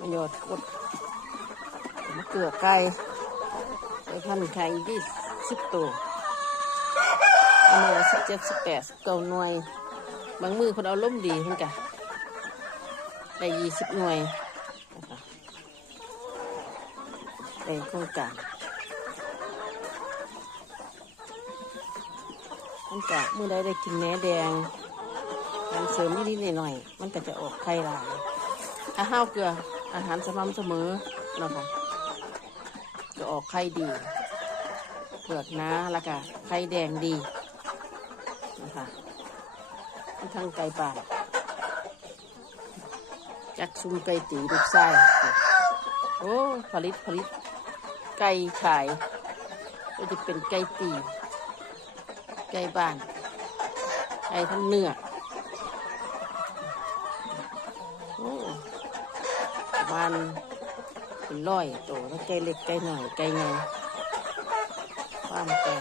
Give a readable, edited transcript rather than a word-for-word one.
มายอดกดมะเกลือไก่ไปพันไข่20 ตัวอันนี้17 18 9 หน่วยบางมือคนเอาล้มดีเพิ่นกะได้20 หน่วยนะคะในโครงการมันกะมือใดได้กินแหนแดงการเสริมนิดๆหน่อยๆมันก็จะออกไข่หลายถ้าห้าวเกลืออาหารสม่ำเสมอเนาะค่ะจะออกไข่ดีเปลือกหนาแล้วก็ไข่แดงดีนะคะทั้งไก่ป่าจักซุ่มไก่ตีลูกไส้โอ้ผลิตไก่ขายก็จะเป็นไก่ตีไก่บ้านไก่ทั้งเนื้อโอ้ประมาณเป็น100 ตัวแล้วไก่เล็กไก่หน่อยไก่ใหญ่ความแก่